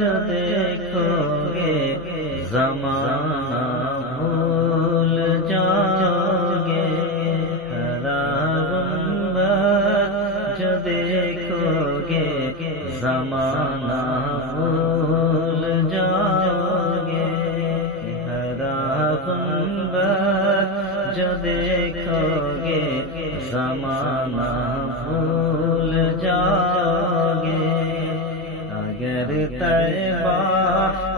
جو دیکھو گے زمانہ بھول جاؤ گے، ہرا گنبد جو دیکھو گے زمانہ بھول جاؤ گے، ہرا گنبد جو دیکھو گے زمانہ بھول جاؤ گے، اگر طیبہ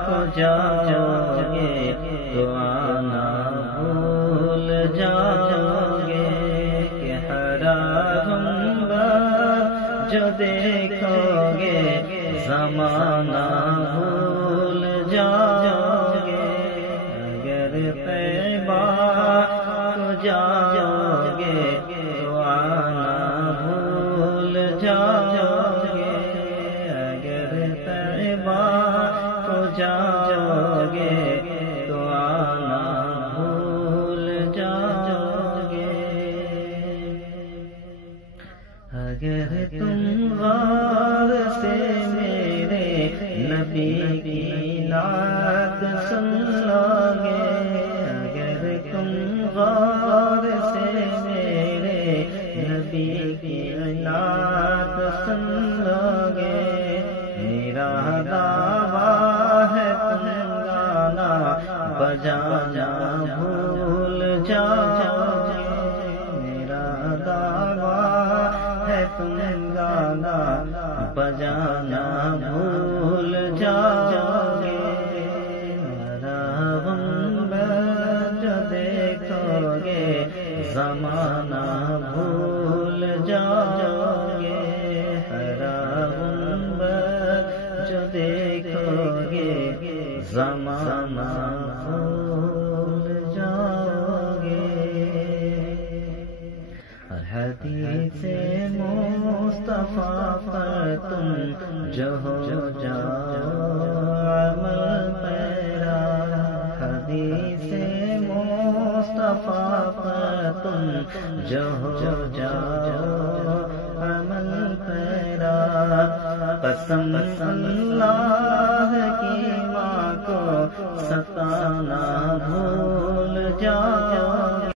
کو جاؤ گے تو آنا بھول جاؤ گے، کہ ہرا گنبد جو دیکھو گے زمانہ بھول جاؤ گے، اگر طیبہ کو جاؤ گے تو آنا بھول جاؤ گے، اگر طیبہ کو جاؤ گے تو آنا بھول جاؤ گے، اگر تم غور سے میرے نبی کی نعت سن لو گے، اگر تم غور سے میرے نبی کی نعت سن لو گے، میرا دعویٰ ہے تم گانا بجانا بھول جاؤ گے، میرا دعویٰ ہے تم گانا بجانا بھول جاؤ گے، ہرا گنبد جو دیکھو گے زمانہ بھول جاؤ گے، ہرا گنبد جو دیکھو گے زمانہ بھول جاؤ گے، حدیث مصطفیٰ پر تم جو ہو جاؤ عمل پیرا، حدیث مصطفیٰ پر تم جو ہو جاؤ عمل پیرا، قسم اللہ کی ماں کو ستانا بھول جاؤ